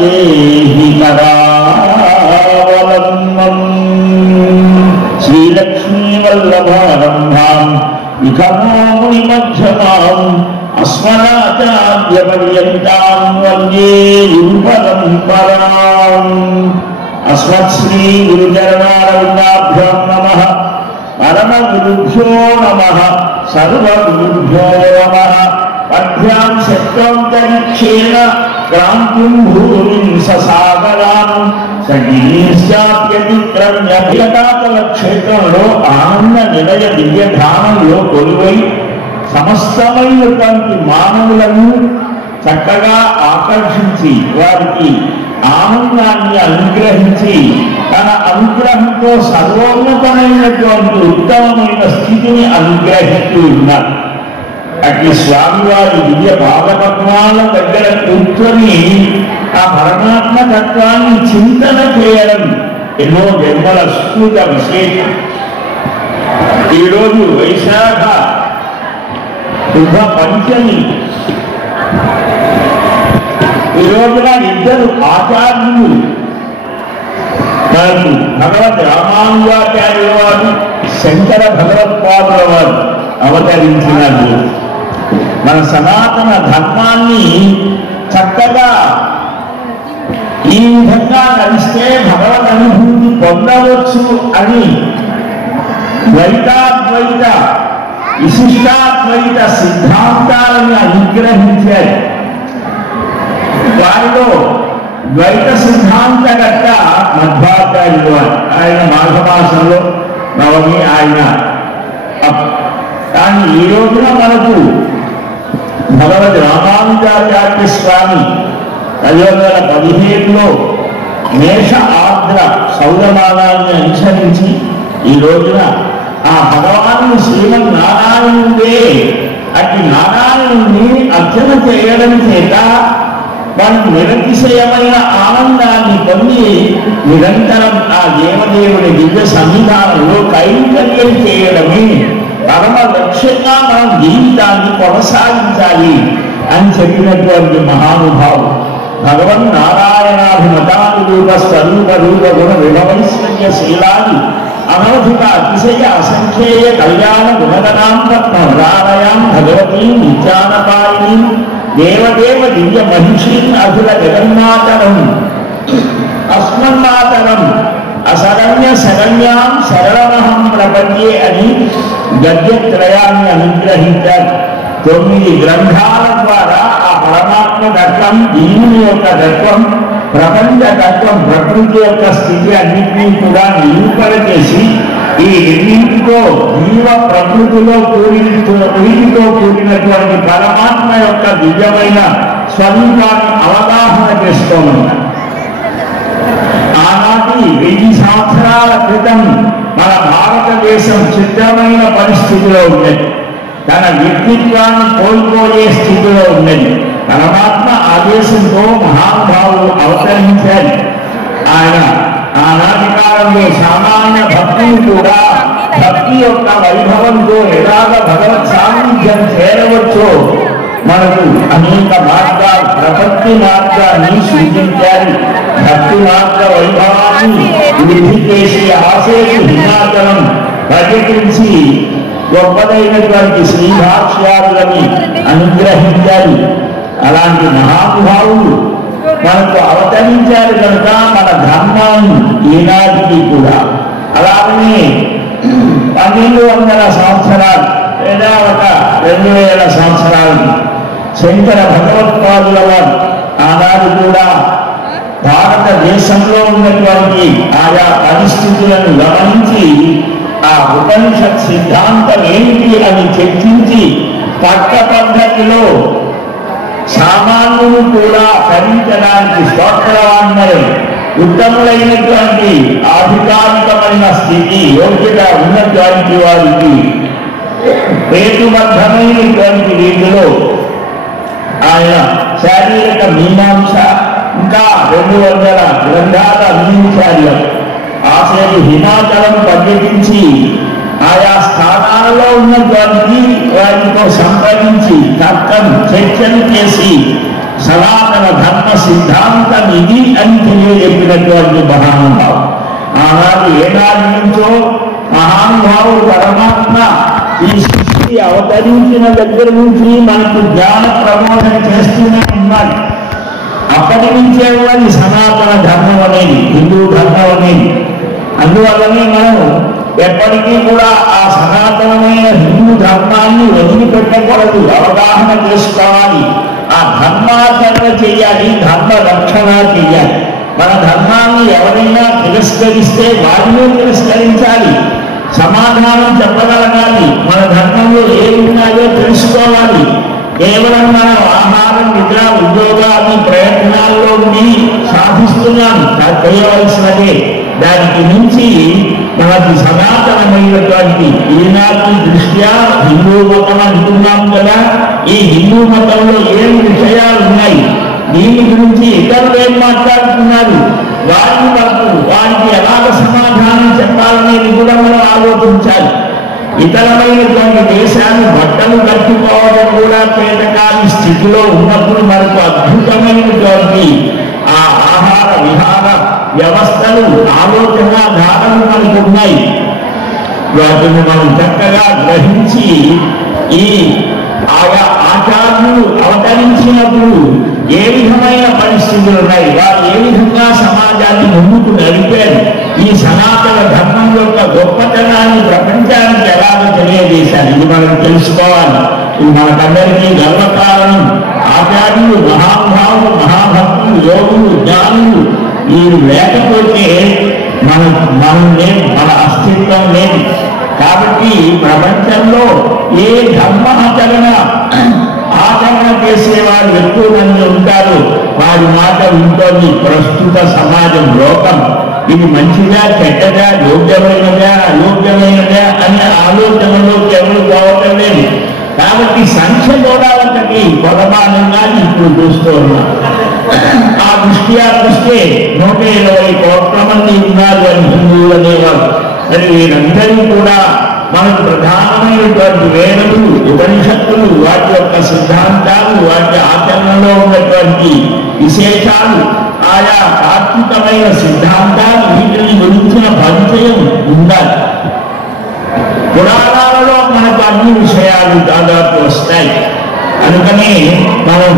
దేహి కరావలంబం శ్రీలక్ష్మీవల్లభారంభాం విఖమో మునిమధ్యమాం అస్మదాచార్యపర్యంతాం వందే గురుపరంపరాం. అస్మత్శ్రీ గురుచరణారవిందాభ్యాం నమః. పరమగురుభ్యో నమః. సర్వగురుభ్యో నమః. పద్భ్యాం శక్తాంతరిక్షేణ క్రాంతిం భూమిం ససాగరాం సగిరీశ్చాప్యతిక్రమ్యభిలకాతల క్షేత్రంలో ఆనంద నిలయ దివ్యధామంలో కొలువై సమస్తమైనటువంటి మానవులను చక్కగా ఆకర్షించి వారికి ఆనందాన్ని అనుగ్రహించి తన అనుగ్రహంతో సర్వోన్నతమైనటువంటి ఉత్తమమైన స్థితిని అనుగ్రహిస్తూ ఉన్నారు. అట్టి స్వామివారి దివ్య పాదపద్మాల దగ్గర కూర్చొని ఆ పరమాత్మ తత్వాన్ని చింతన చేయడం ఎన్నో జన్మల స్ఫూర్త విశేషం. ఈరోజు వైశాఖ శుభ పంచమి. ఈ రోజున ఇద్దరు ఆచార్యులు మనకు భగవద్ రామానుజాచార్యుల వారు, శంకర భగవత్పాదుల వారు అవతరించినారు. మన సనాతన ధర్మాన్ని చక్కగా ఈ విధంగా నడిస్తే భగవద్ అనుభూతి పొందవచ్చు అని ద్వైతాద్వైత విశిష్టాద్వైత సిద్ధాంతాలను అనుగ్రహించారు. వారిలో ద్వైత సిద్ధాంతకర్త మధ్వాచార్యులు వారు. ఆయన మాఘమాసంలో నవమి ఆయన. కానీ ఈ రోజున మనకు భగవద్ రామానుజాచార్య స్వామి 2017లో మేష ఆర్ద్ర సౌరమానాన్ని అనుసరించి ఈ రోజున ఆ భగవాను శ్రీమన్నారాయణుడే అట్టి నారాయణుని అర్చన చేయడం చేత మనకు నిరతిశయమైన ఆనందాన్ని పొంది నిరంతరం ఆ దేవదేవుని దివ్య సన్నిధానంలో కైంకర్యం చేయడమే పరమ లక్ష్యంగా మనం జీవితాన్ని కొనసాగించాలి అని చెప్పినటువంటి మహానుభావుడు భగవన్ నారాయణాభిమతానురూప స్వరూప రూప గుణ విభవైశ్వర్య శీలాది అనవధిక అతిశయ అసంఖ్యేయ కళ్యాణ గుణగణాం పద్మవరాలయాం భగవతీం నిత్యానపాయినీం దేవదేవ దివ్య మహిషీం అఖిల జగన్మాతరం అస్మన్మాతరం అశరణ్య శరణ్యాం శరణమహం ప్రపంచే అని గద్యత్రయాన్ని అనుగ్రహించారు. 9 గ్రంథాల ద్వారా ఆ పరమాత్మ తత్వం, జీవుని యొక్క తత్వం, ప్రపంచ తత్వం, ప్రకృతి యొక్క స్థితి అన్నింటినీ కూడా నిరూపణ చేసి ఈ రెండింటితో జీవ ప్రకృతిలో ఉనికితో కూడినటువంటి పరమాత్మ యొక్క దివ్యమైన స్వరూపాన్ని అవగాహన చేసుకోమన్నారు. ఆనాటి 1000 సంవత్సరాల క్రితం మన భారతదేశం చిత్రమైన పరిస్థితిలో ఉన్నది. తన వ్యక్తిత్వాన్ని కోల్పోయే స్థితిలో ఉన్నది. పరమాత్మ ఆదేశంతో మహానుభావులు అవతరించారు. ఆయన ఆనాటి కాలంలో సామాన్య భక్తులు కూడా భక్తి యొక్క వైభవంతో ఎలాగ భగవత్ సాన్నిధ్యం చేరవచ్చో మనకు అనేక మార్గాలు, ప్రపత్తి మార్గాన్ని సూచించారు. భక్తి మార్గ వైభవాన్ని వృద్ధి చేసి ఆశేషు హిమాచలం పర్యటించి గొప్పదైనటువంటి శ్రీభాష్యాలని అనుగ్రహించారు. అలాంటి మహానుభావులు మనకు అవతరించారు కనుక మన ధర్మాన్ని ఈనాటికి కూడా అలాగనే 1200 సంవత్సరాలు లేదా ఒక 2000 సంవత్సరాలు శంకర భగవత్పాదుల వారు ఆనాడు కూడా భారతదేశంలో ఉన్నటువంటి ఆయా పరిస్థితులను గమనించి ఆ ఉపనిషత్ సిద్ధాంతం ఏమిటి అని చర్చించి పక్క పద్ధతిలో సామాన్యులు కూడా భరించడానికి స్తోత్రవాన్మయం ఉత్తములైనటువంటి అధికారికమైన స్థితి యోగ్యత ఉన్నటువంటి వారికి హేతుబద్ధమైనటువంటి రీతిలో ఆయన శారీరక మీమాంస ఇంకా 200 గ్రంథాల అందించారు. ఆసేపు హిమాచలం పర్యటించి ఆయా స్థానాలలో ఉన్నటువంటి వారితో సంప్రదించి తర్కం చర్చలు చేసి సనాతన ధర్మ సిద్ధాంత ఇది అని తెలియజెప్పినటువంటి మహానుభావుడు. ఆనాడు ఏనాటి నుంచో మహానుభావుడు పరమాత్మ ఈ సృష్టి అవతరించిన దగ్గర నుంచి మనకు జ్ఞాన ప్రబోధన చేస్తూనే ఉన్నాడు. అప్పటి నుంచే ఉన్నది సనాతన ధర్మం అనేది, హిందూ ధర్మం అనేది. అందువల్లనే మనం ఎప్పటికీ కూడా ఆ సనాతనమైన హిందూ ధర్మాన్ని వదిలిపెట్టకూడదు, అవగాహన చేసుకోవాలి, ఆ ధర్మాచరణ చేయాలి, ధర్మ రక్షణ చేయాలి. మన ధర్మాన్ని ఎవరైనా తిరస్కరిస్తే వారిని తిరస్కరించాలి, సమాధానం చెప్పగలగాలి, మన ధర్మంలో ఏమి ఉన్నాయో తెలుసుకోవాలి. కేవలం మనం ఆహారం, నిద్ర, ఉద్యోగాన్ని ప్రయత్నాల్లో ఉండి సాధిస్తున్నాం, చేయవలసినదే. దానికి మించి మనకి సనాతనమైనటువంటి ఈనాటి దృష్ట్యా హిందూ మతం అంటున్నాం కదా, ఈ హిందూ మతంలో ఏం విషయాలు ఉన్నాయి, దీని గురించి ఇతరులు ఏం మాట్లాడుతున్నారు, వారికి ఎలాగ సమాధానం చెప్పాలనేది కూడా మనం ఆలోచించాలి. ఇతరమైనటువంటి దేశాలు బట్టలు కట్టుకోవడం కూడా పేదకాని స్థితిలో ఉన్నప్పుడు మనకు అద్భుతమైనటువంటి ఆ ఆహార విహార వ్యవస్థలు, ఆలోచన ధారలు మనకు ఉన్నాయి. వాటిని మనం చక్కగా గ్రహించి ఈ ఆయా ఆచార్యులు అవతరించినప్పుడు ఏ విధమైన పరిస్థితులు ఉన్నాయి, వారు ఏ విధంగా సమాజాన్ని ముందుకు నడిపారు, ఈ సనాతన ధర్మం యొక్క గొప్పతనాన్ని ప్రపంచానికి ఎలాగ తెలియజేశారు, ఇది మనం తెలుసుకోవాలి. ఇది మనకందరికీ గర్వకారణం. ఆచార్యులు, మహానుభావులు, మహాభక్తులు, యోగులు, జ్ఞానులు వీరు లేకపోతే మనం లేదు, మన అస్తిత్వం లేదు. కాబట్టి ప్రపంచంలో ఏ ధర్మాచరణ చేసేవారు ఎక్కువ మంది ఉంటారు, వారి మాట వింటోంది ప్రస్తుత సమాజం, లోకం. ఇది మంచిగా, చెడ్డగా, యోగ్యమైనదా, అయోగ్యమైనదా అనే ఆలోచనలోకి ఎవరు పోవటం లేదు. కాబట్టి సంఖ్య కూడా ఒకటి కొలమానంగా ఇప్పుడు చూస్తూ ఉన్నాం. ఆ దృష్ట్యా చూస్తే 120 కోట్ల మంది ఉన్నారు అని హిందువులు అనేవారు. మరి వీరందరూ కూడా మనకు ప్రధానమైనటువంటి వేదములు, ఉపనిషత్తులు, వాటి యొక్క సిద్ధాంతాలు, వాటి ఆచరణలో ఉన్నటువంటి విశేషాలు, ఆయా తాత్వికమైన సిద్ధాంతాలు, వీటిని గురించిన పరిచయం ఉండాలి. పురాణాలలో మనకు అన్ని విషయాలు దాదాపు వస్తాయి. అందుకని మనం